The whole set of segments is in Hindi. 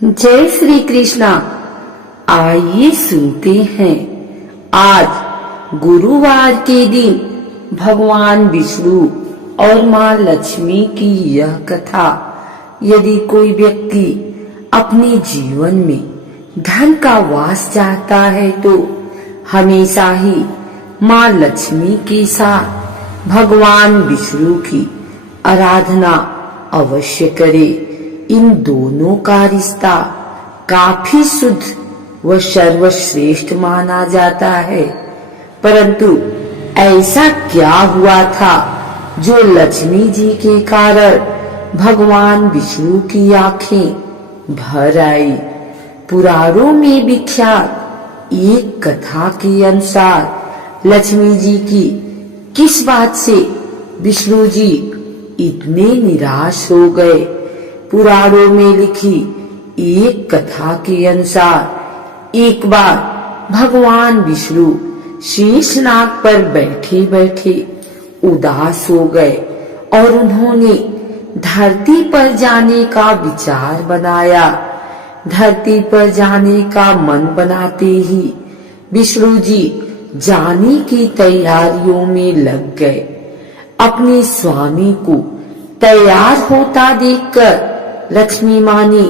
जय श्री कृष्णा। आइए सुनते हैं आज गुरुवार के दिन भगवान विष्णु और माँ लक्ष्मी की यह कथा। यदि कोई व्यक्ति अपने जीवन में धन का वास चाहता है तो हमेशा ही माँ लक्ष्मी के साथ भगवान विष्णु की आराधना अवश्य करे। इन दोनों का रिश्ता काफी शुद्ध व सर्वश्रेष्ठ माना जाता है। परंतु ऐसा क्या हुआ था जो लक्ष्मी जी के कारण भगवान विष्णु की आंखें भर आई। पुराणों में विख्यात एक कथा के अनुसार लक्ष्मी जी की किस बात से विष्णु जी इतने निराश हो गए। पुराणों में लिखी एक कथा के अनुसार एक बार भगवान विष्णु शेषनाग पर बैठे बैठे उदास हो गए और उन्होंने धरती पर जाने का विचार बनाया। धरती पर जाने का मन बनाते ही विष्णु जी जाने की तैयारियों में लग गए। अपने स्वामी को तैयार होता देखकर लक्ष्मी माँ ने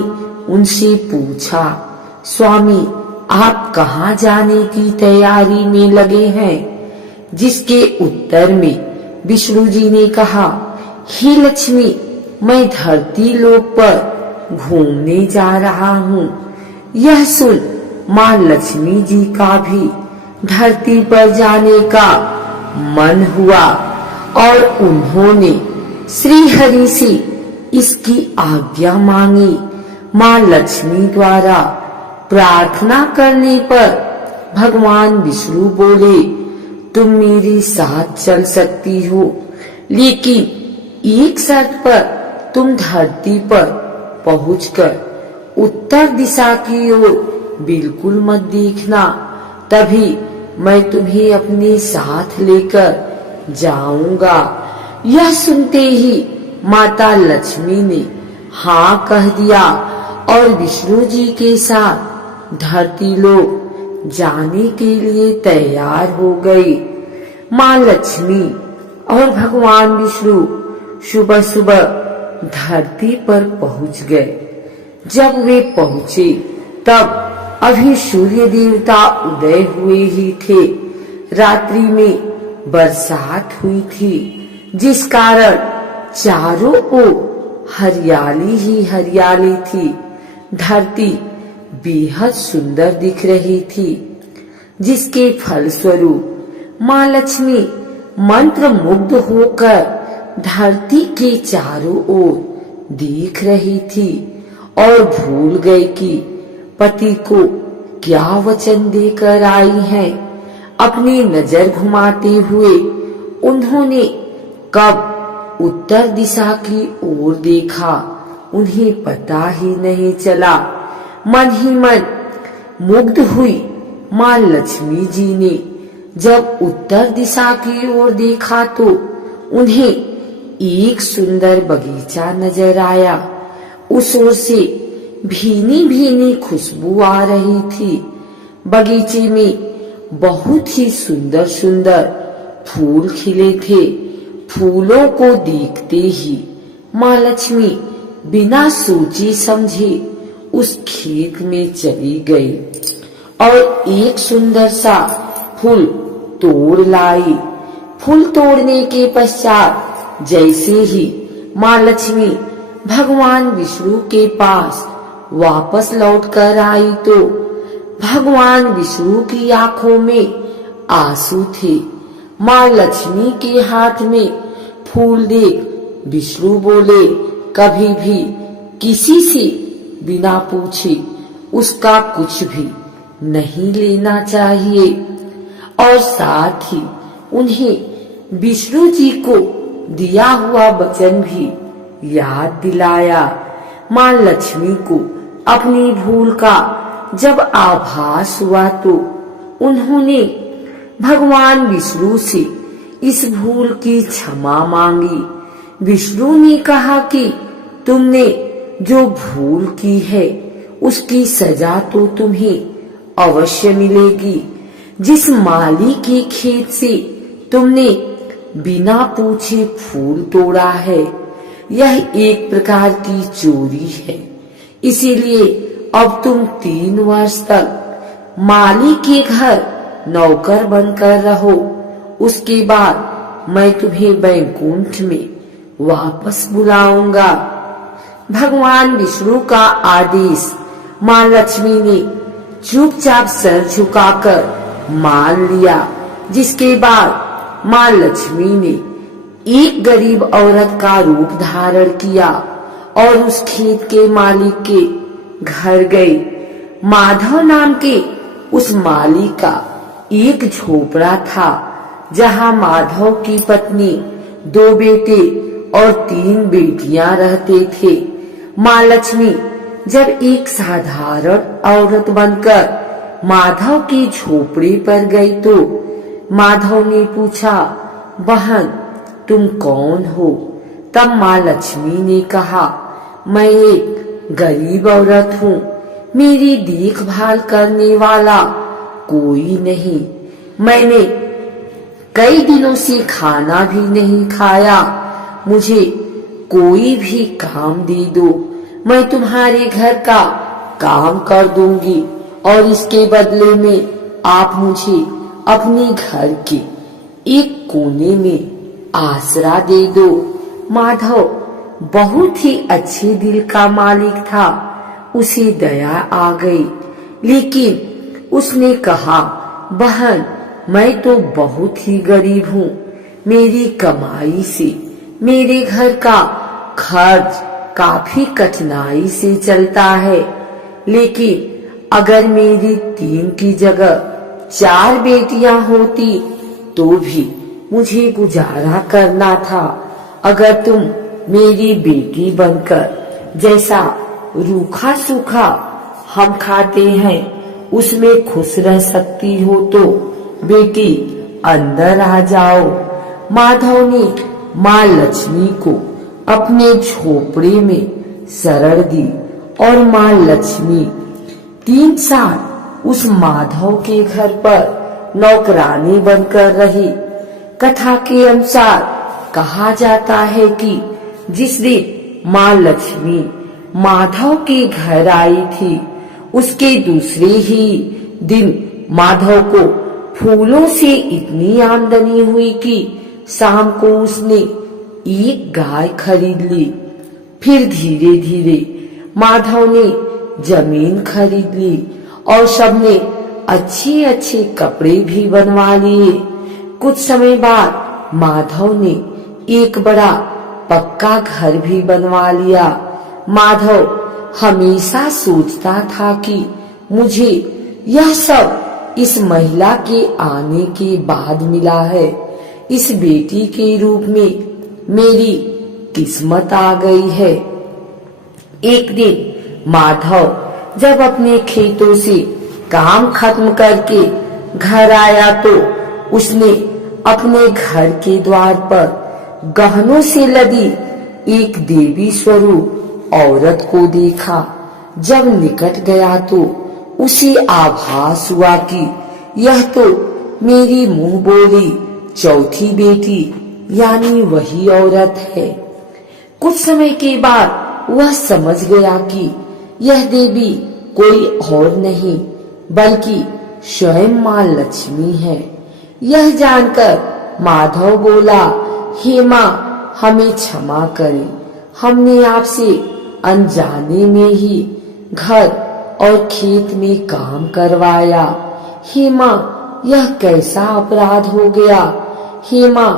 उनसे पूछा, स्वामी आप कहाँ जाने की तैयारी में लगे हैं? जिसके उत्तर में विष्णु जी ने कहा, हे लक्ष्मी, मैं धरती लोक पर घूमने जा रहा हूँ। यह सुन माँ लक्ष्मी जी का भी धरती पर जाने का मन हुआ और उन्होंने श्री हरि से इसकी आज्ञा मांगी। माँ लक्ष्मी द्वारा प्रार्थना करने पर भगवान विष्णु बोले, तुम मेरे साथ चल सकती हो, लेकिन एक शर्त पर तुम धरती पर पहुंचकर उत्तर दिशा की ओर बिल्कुल मत देखना, तभी मैं तुम्हें अपने साथ लेकर जाऊंगा। यह सुनते ही माता लक्ष्मी ने हाँ कह दिया और विष्णु जी के साथ धरती लोक जाने के लिए तैयार हो गई। माँ लक्ष्मी और भगवान विष्णु सुबह सुबह धरती पर पहुंच गए। जब वे पहुंचे तब अभी सूर्य देवता उदय हुए ही थे। रात्रि में बरसात हुई थी, जिस कारण चारों ओर हरियाली ही हरियाली थी। धरती बेहद सुंदर दिख रही थी, जिसके फलस्वरूप माँ लक्ष्मी मंत्र मुग्ध होकर धरती के चारों ओर देख रही थी और भूल गई कि पति को क्या वचन देकर आई हैं। अपनी नजर घुमाते हुए उन्होंने कब उत्तर दिशा की ओर देखा, उन्हें पता ही नहीं चला। मन ही मन मुग्ध हुई माँ लक्ष्मी जी ने जब उत्तर दिशा की ओर देखा तो उन्हें एक सुंदर बगीचा नजर आया। उस ओर से भीनी भीनी खुशबू आ रही थी। बगीचे में बहुत ही सुंदर सुंदर फूल खिले थे। फूलों को देखते ही माँ लक्ष्मी बिना सोचे समझे उस खेत में चली गई और एक सुंदर सा फूल तोड़ लाई। फूल तोड़ने के पश्चात जैसे ही माँ लक्ष्मी भगवान विष्णु के पास वापस लौट कर आई तो भगवान विष्णु की आंखों में आंसू थे। माँ लक्ष्मी के हाथ में फूल देख विष्णु बोले, कभी भी किसी से बिना पूछे उसका कुछ भी नहीं लेना चाहिए। और साथ ही उन्हें विष्णु जी को दिया हुआ वचन भी याद दिलाया। माँ लक्ष्मी को अपनी भूल का जब आभास हुआ तो उन्होंने भगवान विष्णु से इस भूल की क्षमा मांगी। विष्णु ने कहा कि तुमने जो भूल की है उसकी सजा तो तुम्हें अवश्य मिलेगी। जिस माली के खेत से तुमने बिना पूछे फूल तोड़ा है, यह एक प्रकार की चोरी है। इसीलिए अब तुम 3 वर्ष तक माली के घर नौकर बनकर रहो। उसके बाद मैं तुम्हें वैकुंठ में वापस बुलाऊंगा। भगवान विष्णु का आदेश माँ लक्ष्मी ने चुपचाप सर झुकाकर मान लिया। जिसके बाद माँ लक्ष्मी ने एक गरीब औरत का रूप धारण किया और उस खेत के मालिक के घर गई। माधव नाम के उस मालिक का एक झोपड़ा था, जहाँ माधव की पत्नी, 2 बेटे और 3 बेटियां रहते थे। माँ लक्ष्मी जब एक साधारण औरत बनकर माधव के झोपड़े पर गई तो माधव ने पूछा, बहन तुम कौन हो? तब माँ लक्ष्मी ने कहा, मैं एक गरीब औरत हूँ, मेरी देखभाल करने वाला कोई नहीं। मैंने कई दिनों से खाना भी नहीं खाया, मुझे कोई भी काम दे दो, मैं तुम्हारे घर का काम कर दूंगी और इसके बदले में आप मुझे अपने घर के एक कोने में आसरा दे दो। माधव बहुत ही अच्छे दिल का मालिक था, उसे दया आ गई, लेकिन उसने कहा, बहन मैं तो बहुत ही गरीब हूँ, मेरी कमाई से मेरे घर का खर्च काफी कठिनाई से चलता है, लेकिन अगर मेरी 3 की जगह 4 बेटियां होती तो भी मुझे गुजारा करना था। अगर तुम मेरी बेटी बनकर जैसा रूखा सूखा हम खाते हैं उसमें खुश रह सकती हो तो बेटी अंदर आ जाओ। माधव ने माँ लक्ष्मी को अपने झोपड़े में शरण दी और माँ लक्ष्मी 3 साल उस माधव के घर पर नौकरानी बनकर रही। कथा के अनुसार कहा जाता है कि जिस दिन माँ लक्ष्मी माधव के घर आई थी, उसके दूसरे ही दिन माधव को फूलों से इतनी आमदनी हुई कि शाम को उसने एक गाय खरीद ली। फिर धीरे धीरे माधव ने जमीन खरीद ली और सबने अच्छे अच्छे कपड़े भी बनवा लिए। कुछ समय बाद माधव ने एक बड़ा पक्का घर भी बनवा लिया। माधव हमेशा सोचता था कि मुझे यह सब इस महिला के आने के बाद मिला है। इस बेटी के रूप में मेरी किस्मत आ गई है। एक दिन माधव जब अपने खेतों से काम खत्म करके घर आया तो उसने अपने घर के द्वार पर गहनों से लदी एक देवी स्वरूप औरत को देखा। जब निकट गया तो उसे आभास हुआ कि यह तो मेरी मुंह बोली चौथी बेटी यानी वही औरत है। कुछ समय के बाद वह समझ गया कि यह देवी कोई और नहीं बल्कि स्वयं माँ लक्ष्मी है। यह जानकर माधव बोला, हे माँ हमें क्षमा करें, हमने आपसे अनजाने में ही घर और खेत में काम करवाया। हे माँ यह कैसा अपराध हो गया, हे माँ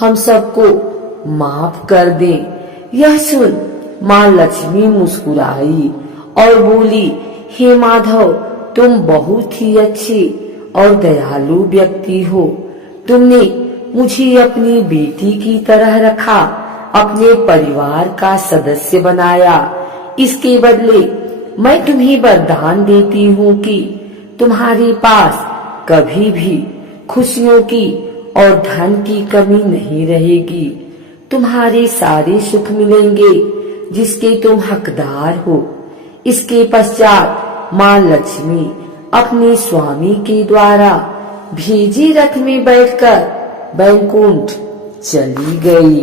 हम सबको माफ कर दे। यह सुन माँ लक्ष्मी मुस्कुराई और बोली, हे माधव तुम बहुत ही अच्छे और दयालु व्यक्ति हो। तुमने मुझे अपनी बेटी की तरह रखा, अपने परिवार का सदस्य बनाया। इसके बदले मैं तुम्हें वरदान देती हूँ कि तुम्हारे पास कभी भी खुशियों की और धन की कमी नहीं रहेगी। तुम्हारे सारे सुख मिलेंगे जिसके तुम हकदार हो। इसके पश्चात माँ लक्ष्मी अपने स्वामी के द्वारा भेजे रथ में बैठकर बैकुंठ चली गई।